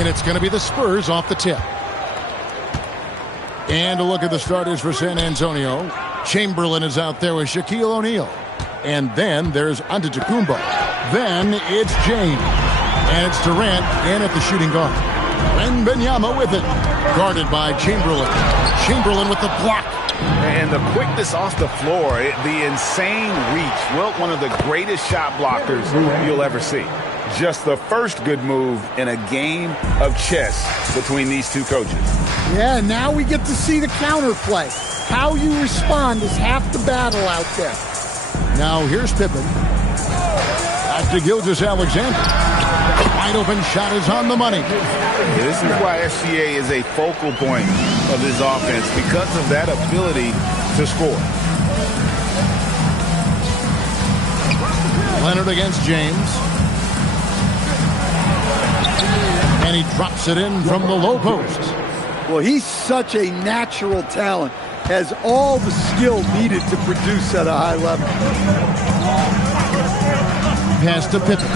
And it's going to be the Spurs off the tip. And a look at the starters for San Antonio. Chamberlain is out there with Shaquille O'Neal. And then there's Antetokounmpo. Then it's James. And it's Durant in at the shooting guard. Wembanyama with it. Guarded by Chamberlain. Chamberlain with the block. And the quickness off the floor, the insane reach. Wilt, one of the greatest shot blockers you'll ever see. Just the first good move in a game of chess between these two coaches. Yeah, now we get to see the counterplay. How you respond is half the battle out there. Now here's Pippen. Back to Gilgeous-Alexander. Wide open shot is on the money. This is why SGA is a focal point of this offense, because of that ability to score. Leonard against James. And he drops it in from the low post. Well, he's such a natural talent. Has all the skill needed to produce at a high level. Pass to Pippen.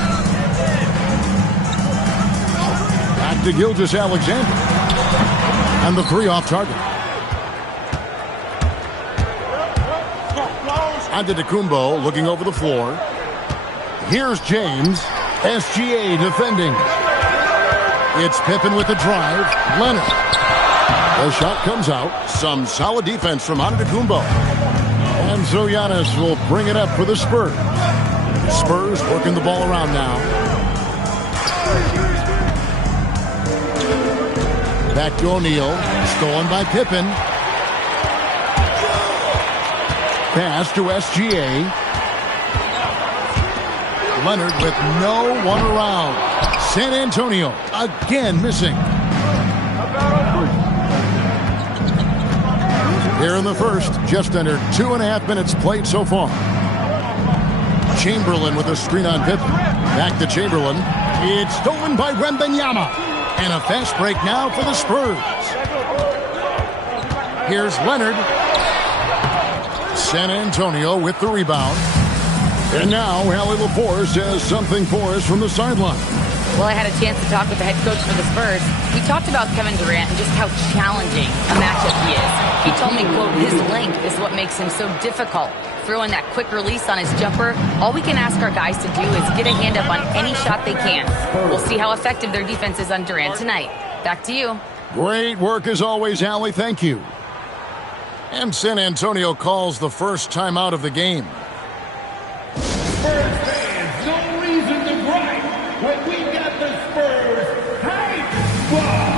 Back to Gilgeous-Alexander. And the three off target. Antetokounmpo looking over the floor. Here's James. SGA defending. It's Pippen with the drive. Leonard. The shot comes out. Some solid defense from Antetokounmpo. And so Giannis will bring it up for the Spurs. Spurs working the ball around now. Back to O'Neal. Stolen by Pippen. Pass to SGA. Leonard with no one around. San Antonio again missing. Here in the first, just under 2.5 minutes played so far. Chamberlain with a screen on Pippen. Back to Chamberlain. It's stolen by Wembanyama. And a fast break now for the Spurs. Here's Leonard. San Antonio with the rebound. And now Allie LaForce has something for us from the sideline. Well, I had a chance to talk with the head coach for the Spurs. We talked about Kevin Durant and just how challenging a matchup he is. He told me, quote, his length is what makes him so difficult. Throwing that quick release on his jumper, all we can ask our guys to do is get a hand up on any shot they can. We'll see how effective their defense is on Durant tonight. Back to you. Great work as always, Allie. Thank you. And San Antonio calls the first time out of the game. Spurs fans, no reason to gripe when we got the Spurs hype ball.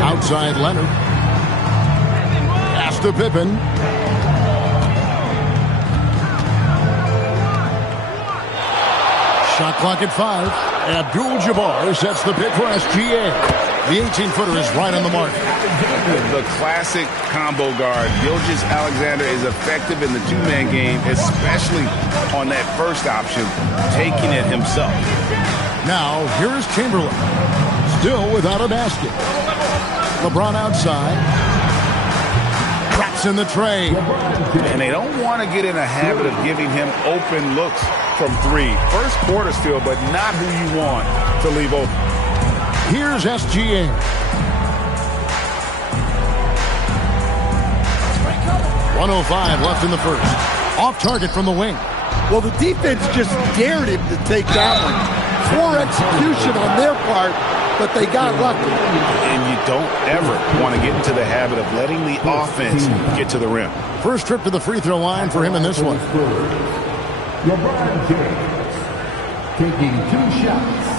Outside Leonard. Pass to Pippen. Shot clock at 5. Abdul-Jabbar sets the pick for SGA. The 18-footer is right on the mark. The classic combo guard. Gilgeous-Alexander is effective in the two-man game, especially on that first option, taking it himself. Now, here's Chamberlain. Still without a basket. LeBron outside. Traps in the tray. And they don't want to get in a habit of giving him open looks from three. First quarter still, but not who you want to leave open. Here's SGA. .105 left in the first. Off target from the wing. Well, the defense just dared him to take that one. Poor execution on their part, but they got lucky. And you don't ever want to get into the habit of letting the offense get to the rim. First trip to the free throw line for him in this one. LeBron James taking 2 shots.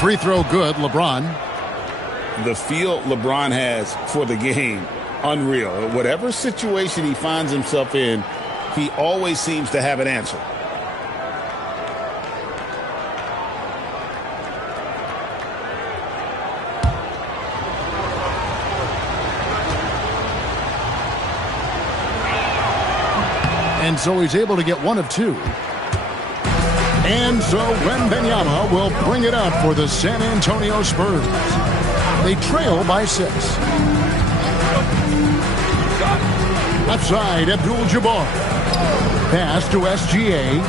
Free throw good, LeBron. The feel LeBron has for the game, unreal. Whatever situation he finds himself in, he always seems to have an answer. And so he's able to get 1 of 2. And so Wembanyama will bring it up for the San Antonio Spurs. They trail by 6. Left side, Abdul-Jabbar. Pass to SGA.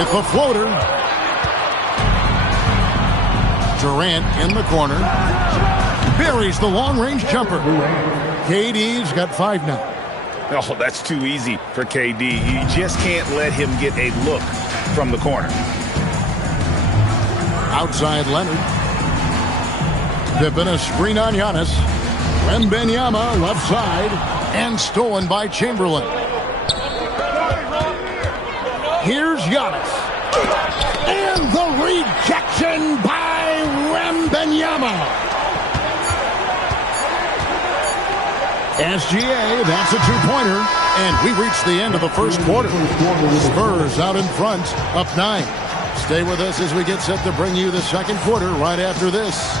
It's a floater. Durant in the corner. Buries the long-range jumper. KD's got 5 now. Oh, that's too easy for KD. You just can't let him get a look from the corner. Outside Leonard. Pippen a screen on Giannis. Wembanyama left side and stolen by Chamberlain. Here's Giannis. And the rejection by Wembanyama. SGA, that's a 2-pointer. And we reach the end of the first quarter. Spurs out in front, up 9. Stay with us as we get set to bring you the second quarter right after this.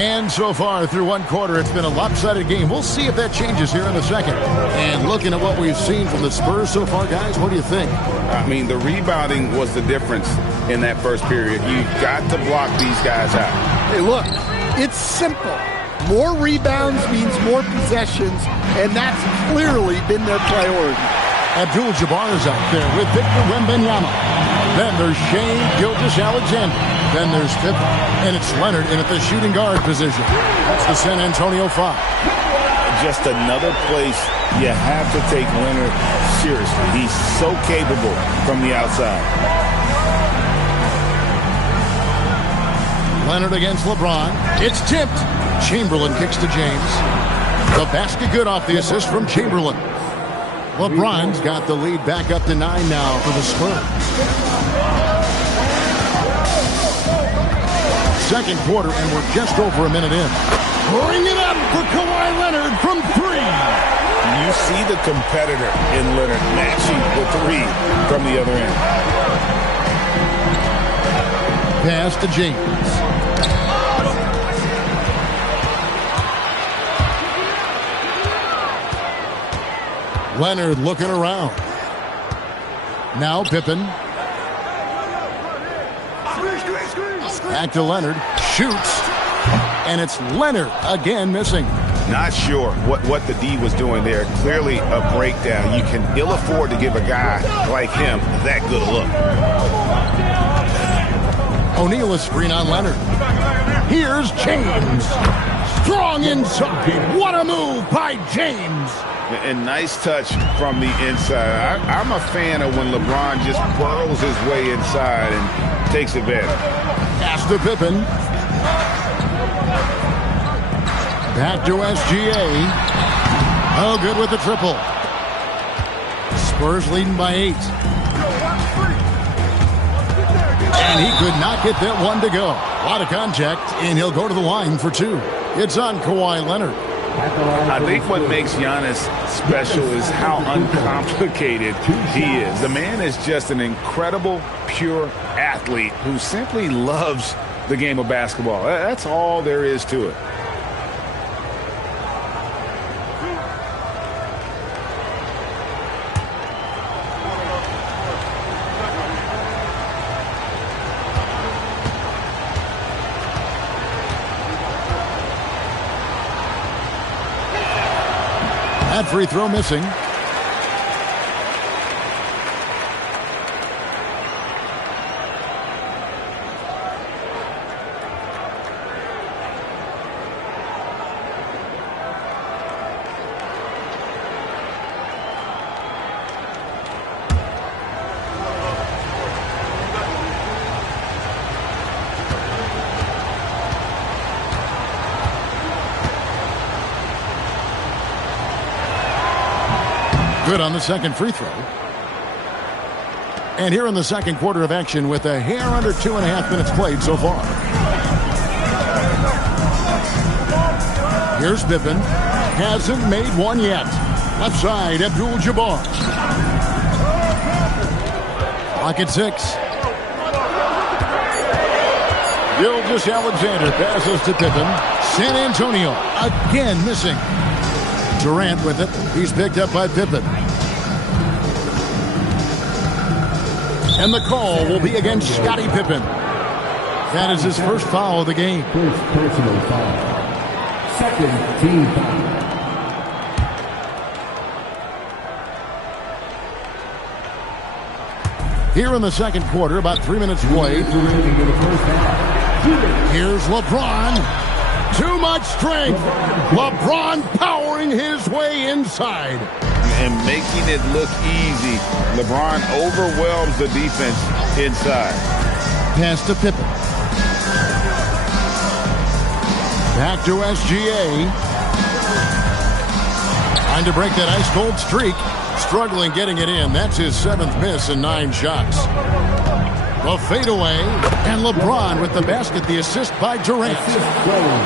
And so far through one quarter, it's been a lopsided game. We'll see if that changes here in a second. And looking at what we've seen from the Spurs so far, guys, what do you think? I mean, the rebounding was the difference in that first period. You've got to block these guys out. Hey, look, it's simple. More rebounds means more possessions, and that's clearly been their priority. Abdul-Jabbar is out there with Victor Wembanyama. Then there's Shai Gilgeous-Alexander. Then there's Pippen. And it's Leonard in at the shooting guard position. That's the San Antonio 5. Just another place you have to take Leonard seriously. He's so capable from the outside. Leonard against LeBron. It's tipped. Chamberlain kicks to James. The basket good off the assist from Chamberlain. LeBron's got the lead back up to 9 now for the Spurs. Second quarter, and we're just over a minute in. Bring it up for Kawhi Leonard from 3. You see the competitor in Leonard matching the 3 from the other end. Pass to James. Leonard looking around. Now Pippen. Back to Leonard. Shoots. And it's Leonard again missing. Not sure what the D was doing there. Clearly a breakdown. You can ill afford to give a guy like him that good a look. O'Neal a screen on Leonard. Here's James. Strong inside. What a move by James. And nice touch from the inside. I'm a fan of when LeBron just burrows his way inside and takes advantage. Pass to Pippen. Back to SGA. Oh, good with the triple. Spurs leading by 8. And he could not get that one to go. A lot of contact, and he'll go to the line for 2. It's on Kawhi Leonard. I think what makes Giannis special is how uncomplicated he is. The man is just an incredible, pure athlete who simply loves the game of basketball. That's all there is to it. That free throw missing. Good on the second free throw. And here in the second quarter of action with a hair under 2.5 minutes played so far. Here's Pippen. Hasn't made one yet. Left side, Abdul-Jabbar. Clock at 6. Gilgeous-Alexander passes to Pippen. San Antonio again missing. Durant with it. He's picked up by Pippen. And the call will be against Scottie Pippen. That is his first foul of the game. First personal foul. Second team foul. Here in the second quarter, about 3 minutes played. Here's LeBron. Too much strength. LeBron powering his way inside. And making it look easy. LeBron overwhelms the defense inside. Pass to Pippen. Back to SGA. Trying to break that ice-cold streak. Struggling getting it in. That's his 7th miss in 9 shots. The fadeaway, and LeBron with the basket, the assist by Durant.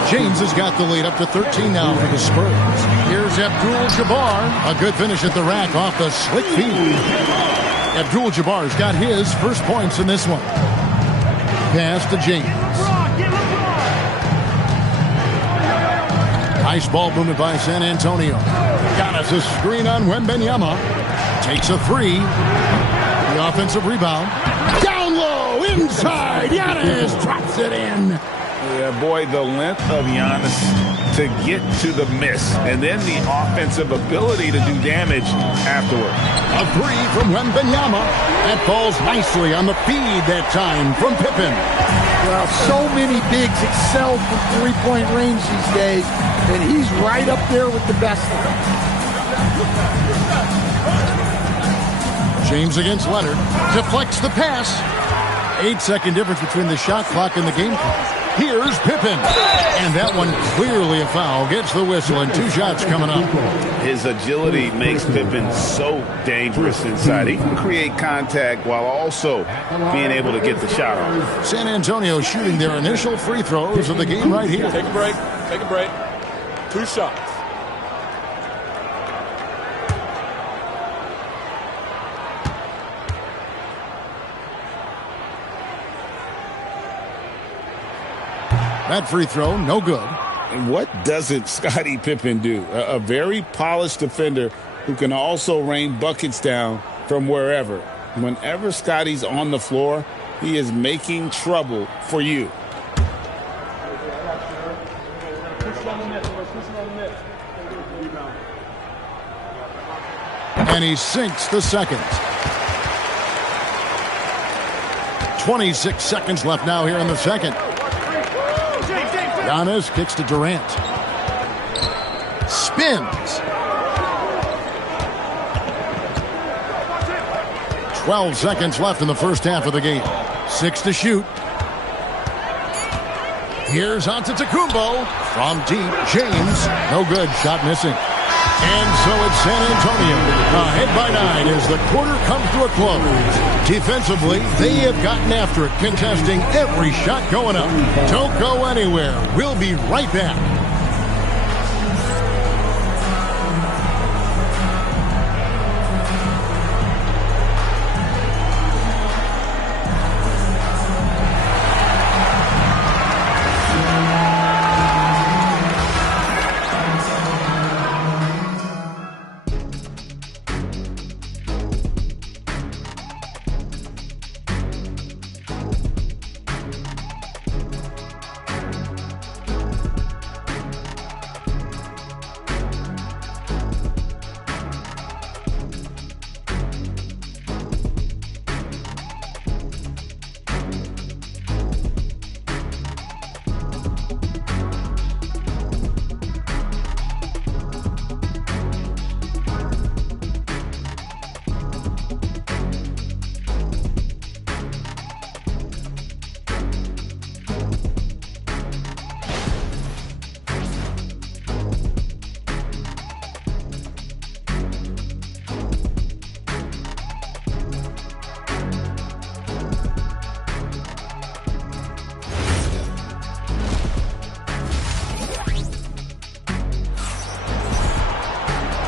James has got the lead up to 13 now for the Spurs. Here's Abdul-Jabbar. A good finish at the rack off the slick feed. Abdul-Jabbar's got his first points in this one. Pass to James. Nice ball movement by San Antonio. Giannis a screen on Wembanyama. Takes a 3. The offensive rebound. Down low, inside. Giannis drops it in. Yeah, boy, the length of Giannis to get to the miss. And then the offensive ability to do damage afterward. A 3 from Wembanyama. That falls nicely on the feed that time from Pippen. Well, so many bigs excel from three-point range these days, and he's right up there with the best of them. James against Leonard. Deflects the pass. 8-second difference between the shot clock and the game clock. Here's Pippen. And that one clearly a foul. Gets the whistle and 2 shots coming up. His agility makes Pippen so dangerous inside. He can create contact while also being able to get the shot off. San Antonio shooting their initial free throws of the game right here. Take a break. Take a break. 2 shots. That free throw, no good. And what doesn't Scottie Pippen do? A very polished defender who can also rain buckets down from wherever. Whenever Scottie's on the floor, he is making trouble for you. And he sinks the second. 26 seconds left now here in the second. Giannis kicks to Durant. Spins. 12 seconds left in the first half of the game. 6 to shoot. Here's Antetokounmpo from deep. James, no good. Shot missing. And so it's San Antonio ahead by 9 as the quarter comes to a close. Defensively, they have gotten after it, contesting every shot going up. Don't go anywhere. We'll be right back.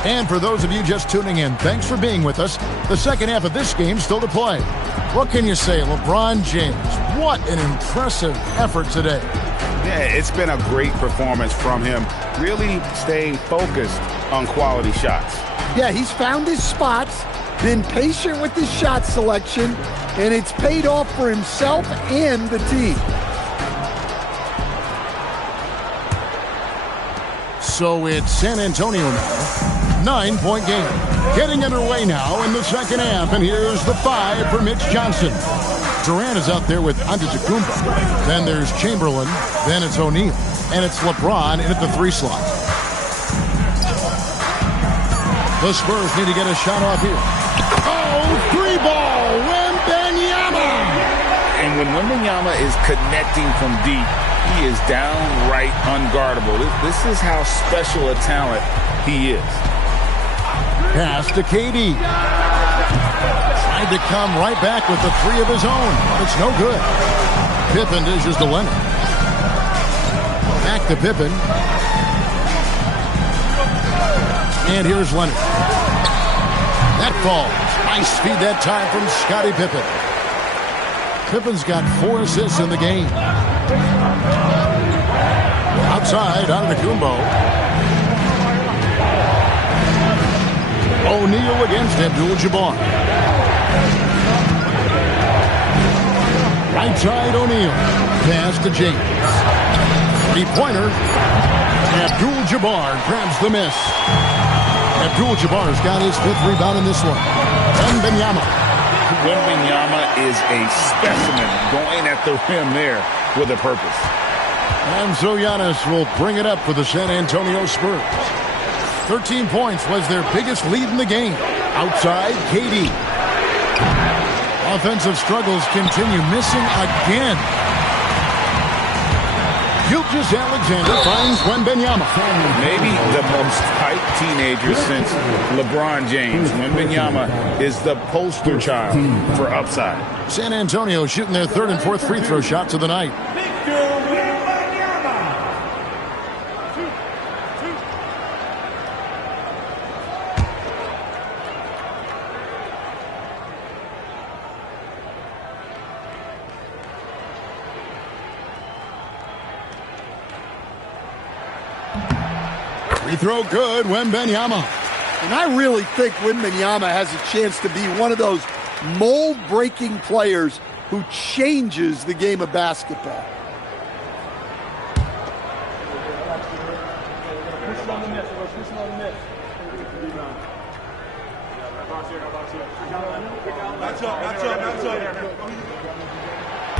And for those of you just tuning in, thanks for being with us. The second half of this game still to play. What can you say, LeBron James? What an impressive effort today. Yeah, it's been a great performance from him. Really staying focused on quality shots. Yeah, he's found his spots, been patient with his shot selection, and it's paid off for himself and the team. So it's San Antonio now. 9-point game. Getting underway now in the second half, and here's the 5 for Mitch Johnson. Durant is out there with Antetokounmpo. Then there's Chamberlain. Then it's O'Neal. And it's LeBron in at the 3 slot. The Spurs need to get a shot off here. Oh, 3-ball. Wembanyama. And when Wembanyama is connecting from deep, he is downright unguardable. This is how special a talent he is. Pass to KD. Tried to come right back with the 3 of his own, but it's no good. Pippen dishes to Leonard. Back to Pippen. And here's Leonard. That falls. Nice feed that time from Scottie Pippen. Pippen's got 4 assists in the game. Outside, Antetokounmpo. O'Neal against Abdul-Jabbar. Right side, O'Neal. Pass to James. 3-pointer. Abdul-Jabbar grabs the miss. Abdul-Jabbar's got his 5th rebound in this one. Wembanyama. Wembanyama is a specimen going at the rim there with a purpose. And so Giannis will bring it up for the San Antonio Spurs. 13 points was their biggest lead in the game. Outside, KD. Offensive struggles continue, missing again. Gilgeous-Alexander finds Wembanyama. Maybe the most hyped teenager since LeBron James. Wembanyama is the poster child for upside. San Antonio shooting their 3rd and 4th free throw shots of the night. Free throw good, Wembanyama. And I really think Wembanyama has a chance to be one of those mold-breaking players who changes the game of basketball.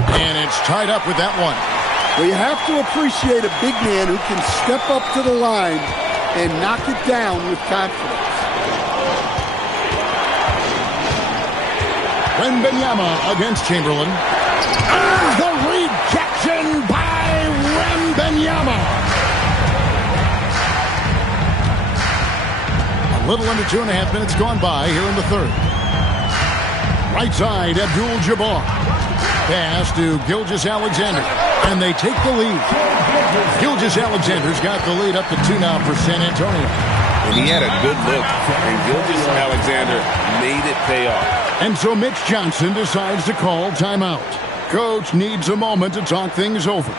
And it's tied up with that one. Well, you have to appreciate a big man who can step up to the line and knock it down with confidence. Wembanyama against Chamberlain. And the rejection by Wembanyama. A little under 2.5 minutes gone by here in the 3rd. Right side, Abdul-Jabbar. Pass to Gilgeous-Alexander. And they take the lead. Gilgeous-Alexander's got the lead up to 2 now for San Antonio. And he had a good look, and Gilgeous-Alexander made it pay off. And so Mitch Johnson decides to call timeout. Coach needs a moment to talk things over.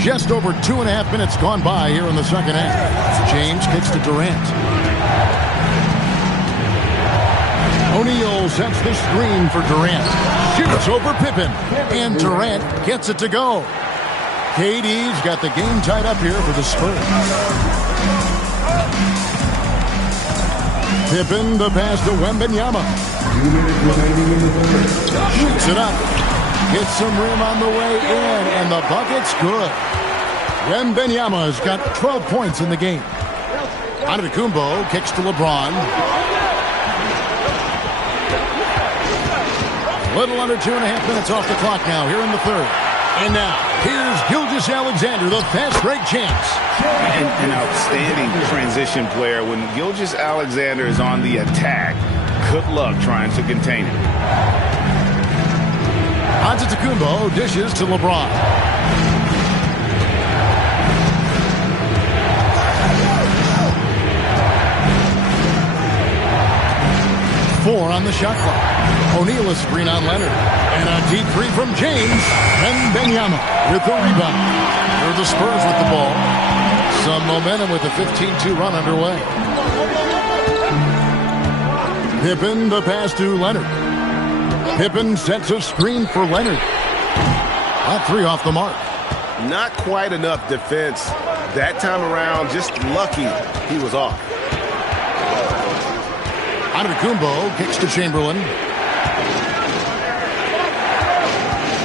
Just over 2.5 minutes gone by here in the second half. James kicks to Durant. O'Neal sets the screen for Durant. Shoots over Pippen. And Durant gets it to go. KD's got the game tied up here for the Spurs. Pippen the pass to Wembanyama. Shoots it up. Hits some rim on the way in, and the bucket's good. Wembanyama's got 12 points in the game. Antetokounmpo kicks to LeBron. Little under 2.5 minutes off the clock now here in the third. And now, here's Gilgeous-Alexander, the fast break champs. An outstanding transition player. When Gilgeous-Alexander is on the attack, good luck trying to contain him. Antetokounmpo dishes to LeBron. Four on the shot clock. O'Neal a screen on Leonard. And a deep three from James. And Wembanyama with the rebound. Here are the Spurs with the ball. Some momentum with a 15-2 run underway. Pippen the pass to Leonard. Pippen sets a screen for Leonard. That three off the mark. Not quite enough defense that time around. Just lucky he was off. Antetokounmpo kicks to Chamberlain.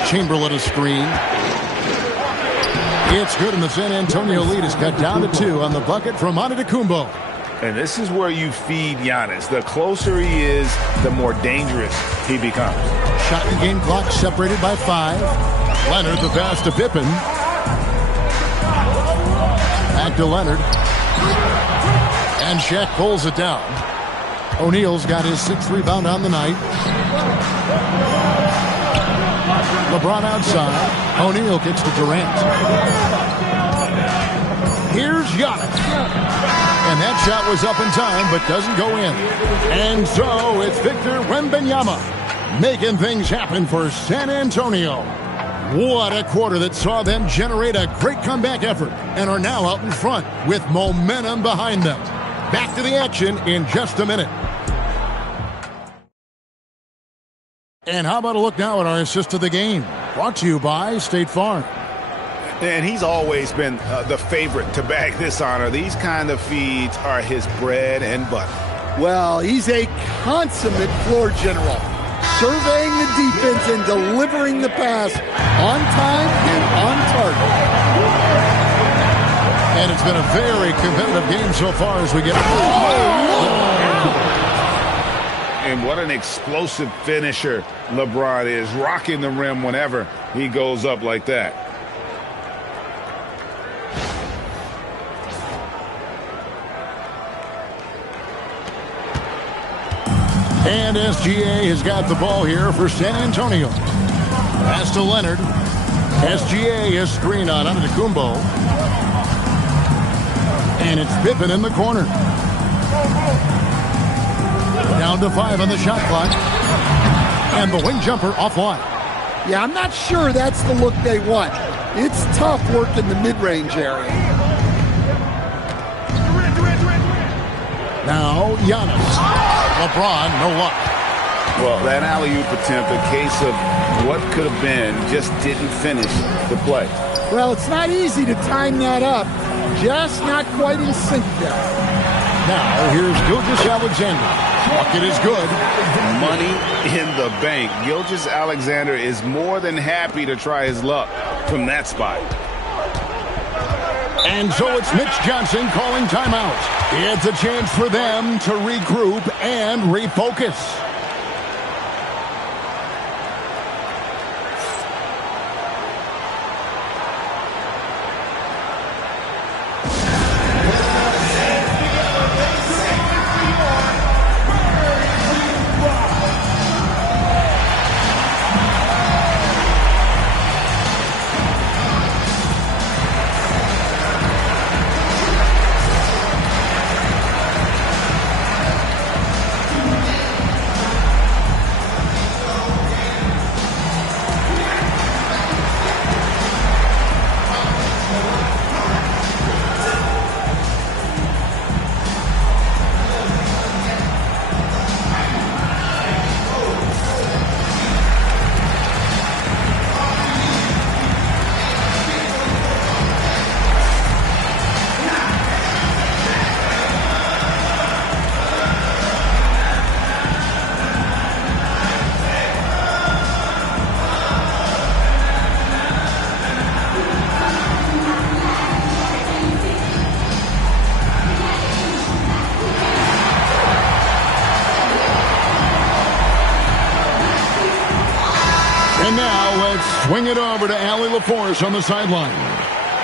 Chamberlain a screen. It's good, and the San Antonio lead is cut down to 2 on the bucket from Antetokounmpo. And this is where you feed Giannis. The closer he is, the more dangerous he becomes. Shot and game clock separated by 5. Leonard the pass to Pippen. Back to Leonard. And Shaq pulls it down. O'Neal's got his 6th rebound on the night. LeBron outside. O'Neal kicks to Durant. Here's Giannis. And that shot was up in time, but doesn't go in. And so it's Victor Wembanyama making things happen for San Antonio. What a quarter that saw them generate a great comeback effort and are now out in front with momentum behind them. Back to the action in just a minute. And how about a look now at our assist of the game? Brought to you by State Farm. And he's always been the favorite to bag this honor. These kind of feeds are his bread and butter. Well, he's a consummate floor general, surveying the defense and delivering the pass on time and on target. And it's been a very competitive game so far as we get... And what an explosive finisher LeBron is, rocking the rim whenever he goes up like that. And SGA has got the ball here for San Antonio. Pass to Leonard. SGA is screened on Antetokounmpo. And it's Pippen in the corner. Down to 5 on the shot clock. And the wing jumper offline. Yeah, I'm not sure that's the look they want. It's tough work in the mid-range area. Now, Giannis. LeBron, no luck. Well, that alley-oop attempt, a case of what could have been, just didn't finish the play. Well, it's not easy to time that up. Just not quite in sync there. Now, here's Gilgeous-Alexander. Bucket is good. Money in the bank. Gilgeous-Alexander is more than happy to try his luck from that spot. And so it's Mitch Johnson calling timeout. It's a chance for them to regroup and refocus. And now let's swing it over to Allie LaForce on the sideline.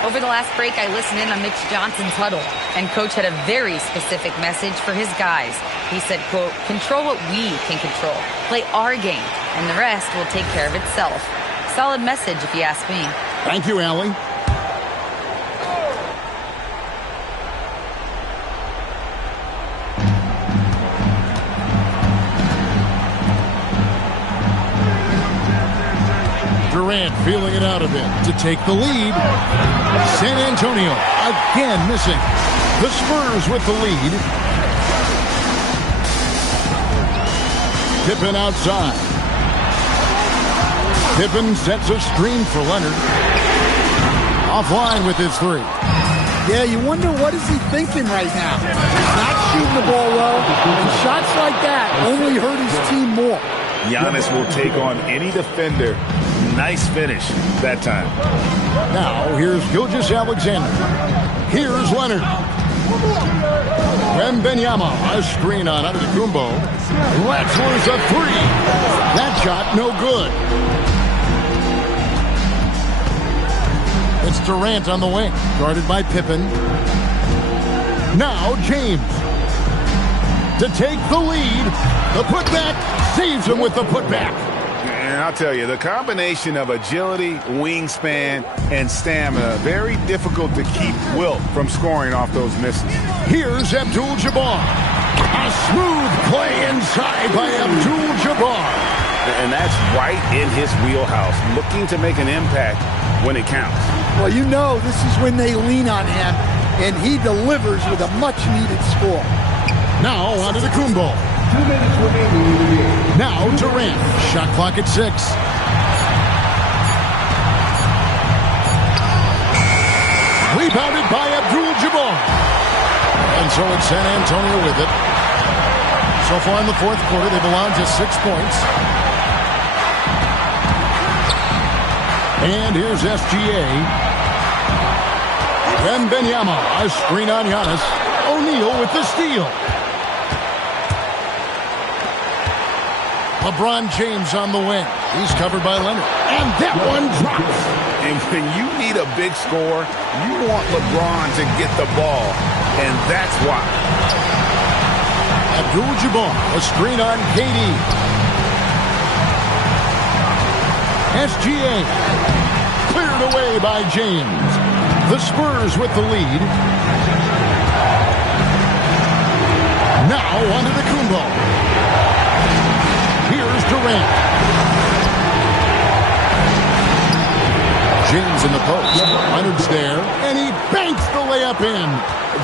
Over the last break, I listened in on Mitch Johnson's huddle, and Coach had a very specific message for his guys. He said, quote, control what we can control, play our game, and the rest will take care of itself. Solid message, if you ask me. Thank you, Allie. Durant feeling it out a bit to take the lead. San Antonio again missing. The Spurs with the lead. Pippen outside. Pippen sets a screen for Leonard. Offline with his three. Yeah, you wonder what is he thinking right now. He's not shooting the ball well, and shots like that only hurt his team more. Giannis will take on any defender. Nice finish that time. Now, here's Gilgeous-Alexander. Here's Leonard. Wembanyama, a screen on Antetokounmpo. Wrestler's a three. That shot, no good. It's Durant on the wing, guarded by Pippen. Now, James. To take the lead. The putback saves him with the putback. And I'll tell you, the combination of agility, wingspan, and stamina, very difficult to keep Wilt from scoring off those misses. Here's Abdul-Jabbar. A smooth play inside by Abdul-Jabbar. And that's right in his wheelhouse, looking to make an impact when it counts. Well, you know this is when they lean on him, and he delivers with a much-needed score. Now onto the Kumbo. 2 minutes remaining in the game. Now Durant. Shot clock at 6. Rebounded by Abdul-Jabbar. And so it's San Antonio with it. So far in the fourth quarter, they've allowed just 6 points. And here's SGA. Wembanyama, a screen on Giannis. O'Neal with the steal. LeBron James on the wing. He's covered by Leonard. And that one drops. And when you need a big score, you want LeBron to get the ball. And that's why. Abdul-Jabbar, a screen on KD. SGA. Cleared away by James. The Spurs with the lead. Now onto the Kumbo. Here's Durant. James in the post. Leonard's there, and he banks the layup in.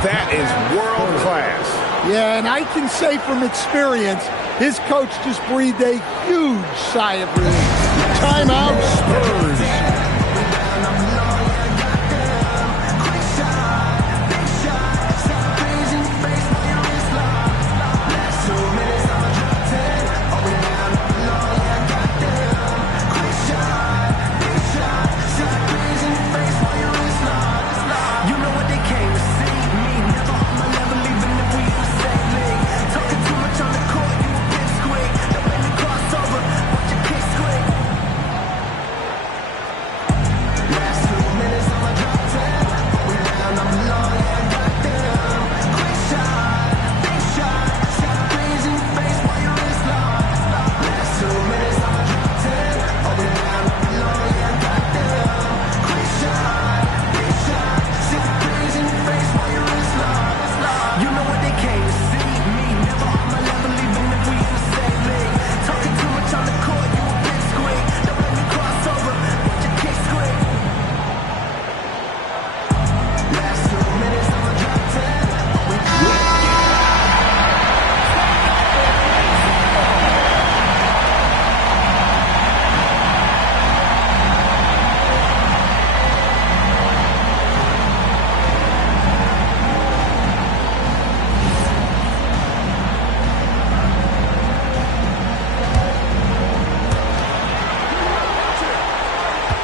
That is world class. Yeah, and I can say from experience, his coach just breathed a huge sigh of relief. Timeout Spurs.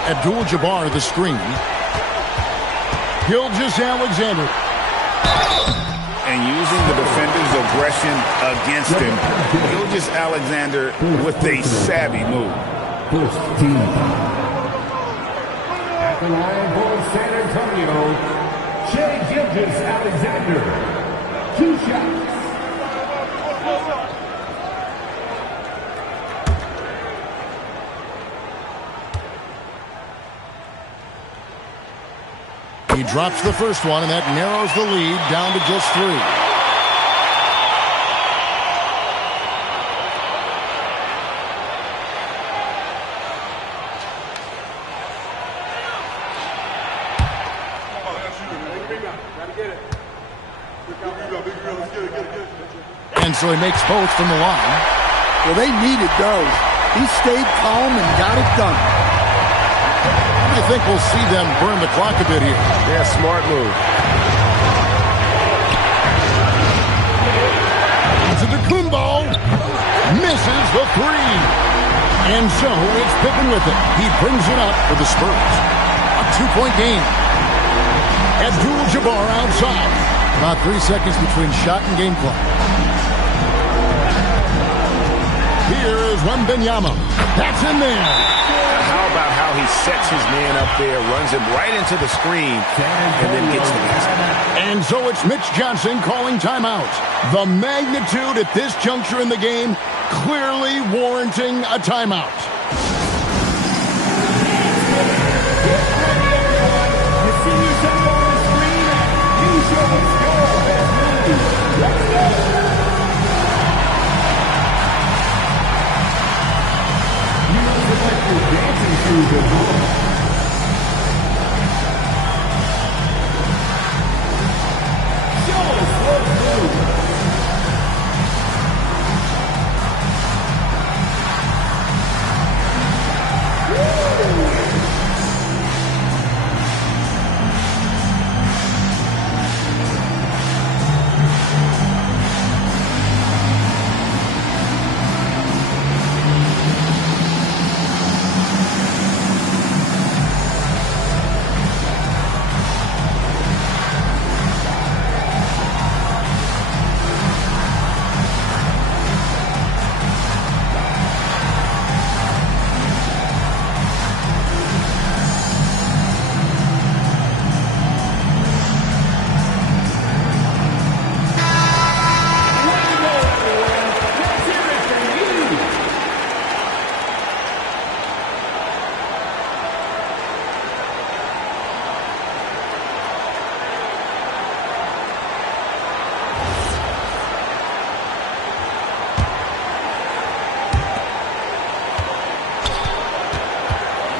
Abdul-Jabbar the screen. Gilgeous-Alexander. And using the defender's aggression against him, Gilgeous-Alexander with a savvy move. First team. At the line for San Antonio, Shai Gilgeous-Alexander. 2 shots. He drops the first one, and that narrows the lead down to just 3. And so he makes both from the line. Well, they needed those. He stayed calm and got it done. I think we'll see them burn the clock a bit here. Yeah, smart move. Antetokounmpo misses the 3. And so it's Pippen with it. He brings it up for the Spurs. A 2-point game. Abdul-Jabbar outside. About 3 seconds between shot and game clock. Here is Wembanyama. That's in there. How about how he sets his man up there, runs him right into the screen, and then gets the basket. And so it's Mitch Johnson calling timeout. The magnitude at this juncture in the game clearly warranting a timeout.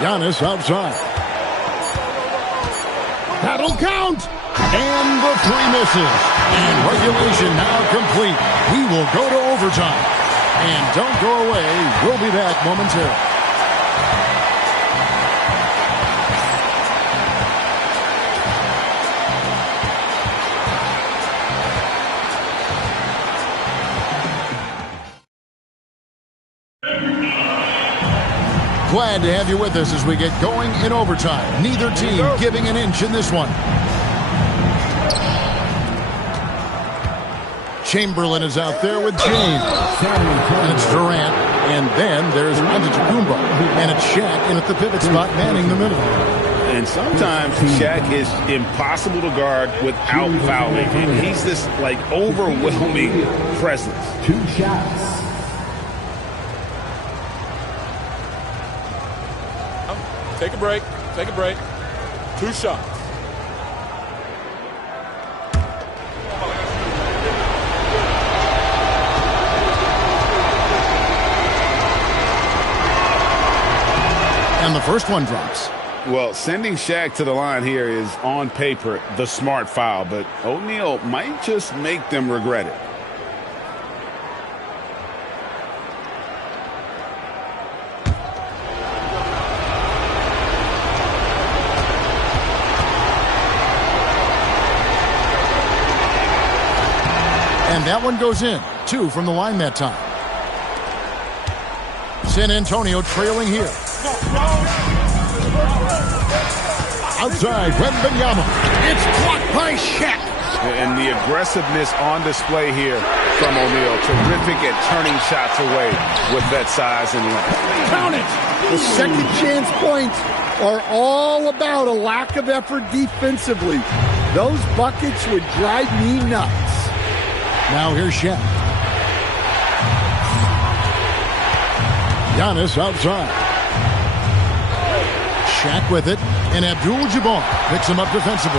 Giannis outside. That'll count. And the 3 misses. And regulation now complete. We will go to overtime. And don't go away. We'll be back momentarily. Glad to have you with us as we get going in overtime. Neither team giving an inch in this one. Chamberlain is out there with James. And it's Durant. And then there's Antetokounmpo. And it's Shaq in at the pivot spot, manning the middle. And sometimes Shaq is impossible to guard without fouling. And he's this, like, overwhelming presence. 2 shots. Take a break. Take a break. 2 shots. And the first one drops. Well, sending Shaq to the line here is, on paper, the smart foul. But O'Neal might just make them regret it. And that one goes in. 2 from the line that time. San Antonio trailing here. Outside, Wembanyama. It's blocked by Shaq. And the aggressiveness on display here from O'Neal. Terrific at turning shots away with that size and length. Count it. The second chance points are all about a lack of effort defensively. Those buckets would drive me nuts. Now here's Shaq. Giannis outside. Shaq with it, and Abdul-Jabbar picks him up defensively.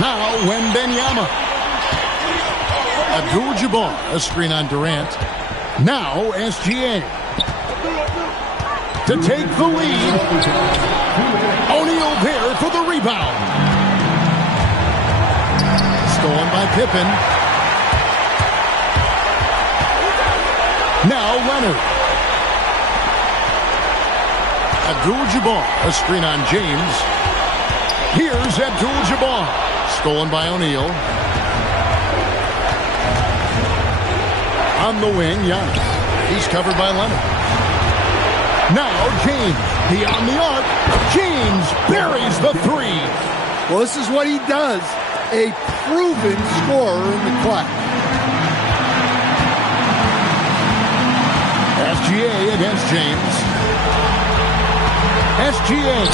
Now Wembanyama. Abdul-Jabbar, a screen on Durant. Now SGA. To take the lead. O'Neal there for the rebound. Stolen by Pippen. Now Leonard. Abdul-Jabbar, a screen on James. Here's Abdul-Jabbar. Stolen by O'Neal. On the wing, Giannis. He's covered by Leonard. Now James, beyond the arc. James buries the three. Well, this is what he does. A proven scorer in the clutch. SGA against James. SGA.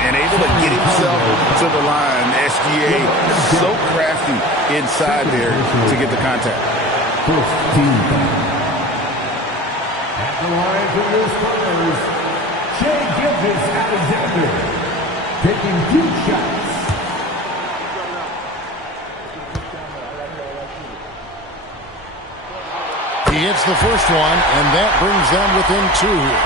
And able to get himself to the line. SGA so crafty inside there to get the contact. At the line for the Spurs, Shai Gilgeous-Alexander, taking 2 shots. He hits the first one, and that brings them within 2 here.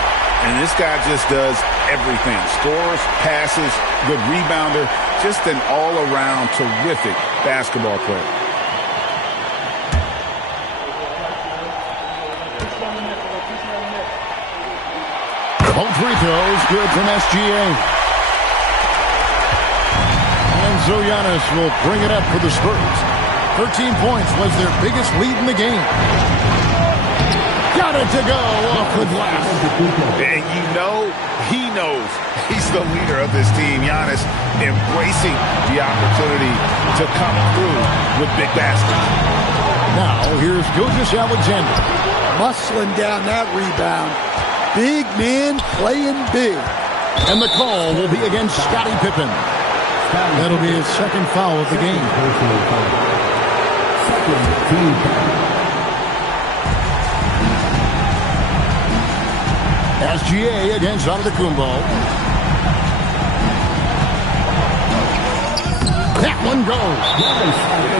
And this guy just does everything. Scores, passes, good rebounder. Just an all-around terrific basketball player. Both free throws good from SGA. And so Giannis will bring it up for the Spurs. 13 points was their biggest lead in the game. Got it to go off the glass. And you know, he knows he's the leader of this team. Giannis embracing the opportunity to come through with big baskets. Now here's Gilgeous-Alexander. Muscling down that rebound. Big man playing big. And the call will be against Scottie Pippen. That'll be his second foul of the game. SGA against Antetokounmpo. That one goes.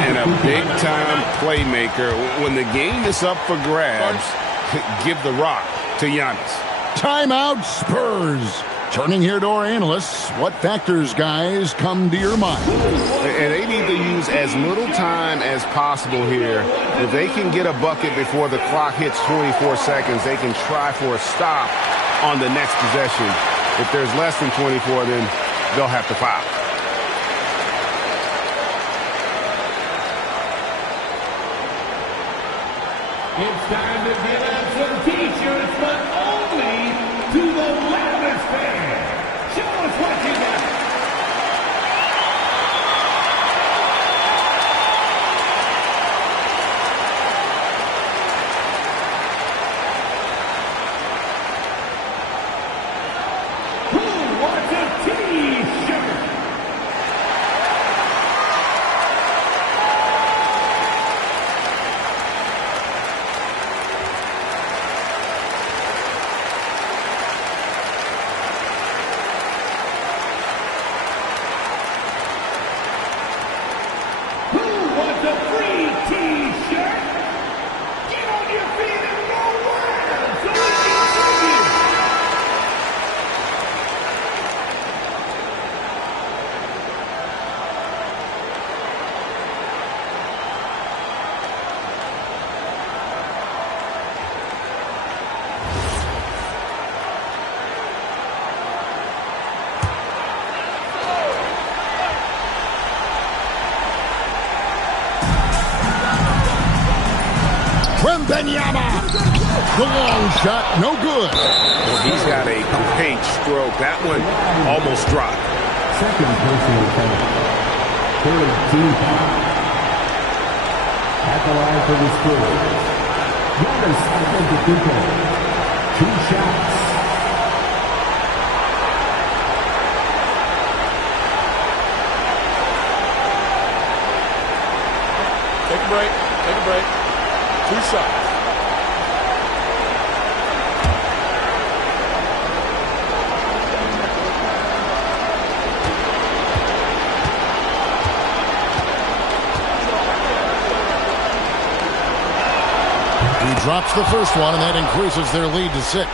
And a big-time playmaker. When the game is up for grabs, give the rock to Giannis. Timeout Spurs. Turning here to our analysts, what factors, guys, come to your mind? And they need to use as little time as possible here. If they can get a bucket before the clock hits 24 seconds, they can try for a stop on the next possession. If there's less than 24, then they'll have to foul. It's time to give out some T-shirts, but only to the loudest fan. Show us what you got. Who wants a T-shirt? Wembanyama. The long shot, no good. Well, he's got a great stroke. That one almost dropped. Second personal foul. Third team foul. At the line for the Spurs, Giannis Antetokounmpo. 2 shots. Take a break. Take a break. 2 shots. He drops the first one, and that increases their lead to 6.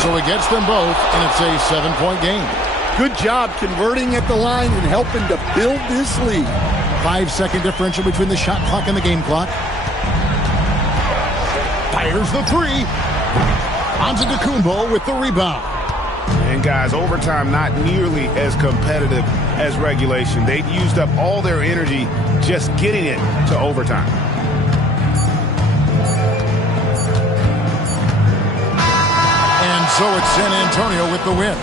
So he gets them both, and it's a 7-point game. Good job converting at the line and helping to build this lead. 5-second differential between the shot clock and the game clock. Fires the 3. Antetokounmpo with the rebound. And guys, overtime not nearly as competitive as regulation. They'd used up all their energy just getting it to overtime. And so it's San Antonio with the win.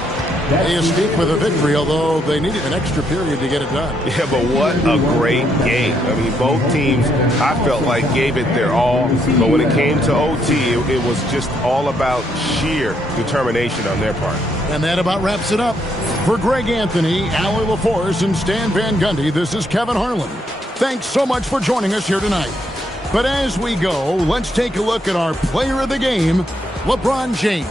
They escaped with a victory, although they needed an extra period to get it done. Yeah, but what a great game. I mean, both teams, I felt like, gave it their all. But when it came to OT, it was just all about sheer determination on their part. And that about wraps it up. For Greg Anthony, Allie LaForce, and Stan Van Gundy, this is Kevin Harlan. Thanks so much for joining us here tonight. But as we go, let's take a look at our player of the game, LeBron James.